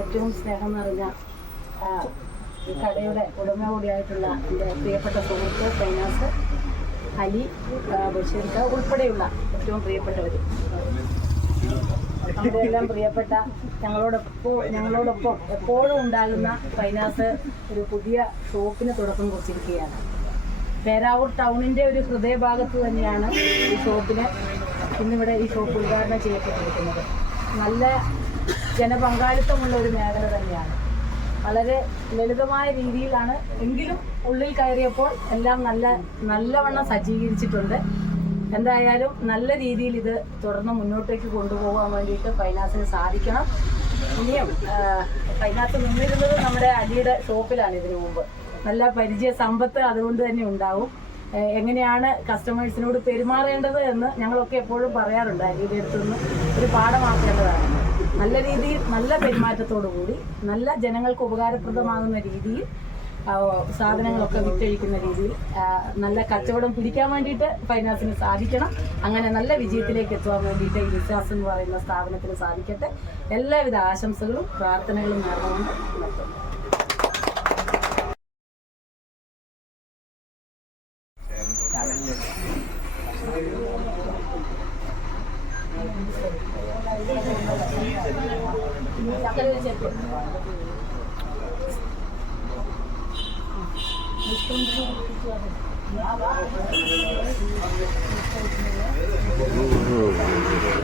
ഏറ്റവും സ്നേഹം നിറഞ്ഞ ഈ കടയുടെ ഉടമ കൂടിയായിട്ടുള്ള എന്റെ പ്രിയപ്പെട്ട സുഹൃത്ത് ഫൈനാസ് അലി ബഷീർക്ക് ഉൾപ്പെടെയുള്ള ഏറ്റവും പ്രിയപ്പെട്ടവർ എല്ലാം പ്രിയപ്പെട്ട ഞങ്ങളോടൊപ്പം ഞങ്ങളോടൊപ്പം എപ്പോഴും ഉണ്ടാകുന്ന ഫൈനാസ് ഒരു പുതിയ ഷോപ്പിന് തുടക്കം കുറിച്ചിരിക്കുകയാണ്. പേരാവൂർ ടൗണിന്റെ ഒരു ഹൃദയഭാഗത്ത് തന്നെയാണ് ഈ ഷോപ്പിന് ഇന്നിവിടെ ഈ ഷോപ്പ് ഉദ്ഘാടനം ചെയ്യപ്പെട്ടിരിക്കുന്നത്. നല്ല ജനപങ്കാളിത്തമുള്ള ഒരു മേഖല തന്നെയാണ്. വളരെ ലളിതമായ രീതിയിലാണ് എങ്കിലും ഉള്ളിൽ കയറിയപ്പോൾ എല്ലാം നല്ല നല്ലവണ്ണം സജ്ജീകരിച്ചിട്ടുണ്ട്. എന്തായാലും നല്ല രീതിയിൽ ഇത് തുടർന്ന് മുന്നോട്ടേക്ക് കൊണ്ടുപോകാൻ വേണ്ടിയിട്ട് ഫൈനാൻസിന് സാധിക്കണം. ഇനിയും ഫൈനാൻസ് നിന്നിരുന്നത് നമ്മുടെ അലിയുടെ ഷോപ്പിലാണ് ഇതിനു മുമ്പ്. നല്ല പരിചയ സമ്പത്ത് അതുകൊണ്ട് തന്നെ ഉണ്ടാവും. എങ്ങനെയാണ് കസ്റ്റമേഴ്സിനോട് പെരുമാറേണ്ടത് എന്ന് ഞങ്ങളൊക്കെ എപ്പോഴും പറയാറുണ്ട്. അലിയുടെ അടുത്തുനിന്ന് ഒരു പാഠമാക്കേണ്ടതാണ്. നല്ല രീതിയിൽ നല്ല പെരുമാറ്റത്തോടു കൂടി നല്ല ജനങ്ങൾക്ക് ഉപകാരപ്രദമാകുന്ന രീതിയിൽ സാധനങ്ങളൊക്കെ വിറ്റഴിക്കുന്ന രീതിയിൽ നല്ല കച്ചവടം പിടിക്കാൻ വേണ്ടിയിട്ട് ഫൈനാൻസിന് സാധിക്കണം. അങ്ങനെ നല്ല വിജയത്തിലേക്ക് എത്തുവാൻ വേണ്ടിയിട്ട് ഈ വിശ്വാസം എന്ന് പറയുന്ന സ്ഥാപനത്തിന് സാധിക്കട്ടെ. എല്ലാവിധ ആശംസകളും പ്രാർത്ഥനകളും നേർന്നുകൊണ്ട് നിർത്തുന്നു. Mm-hmm.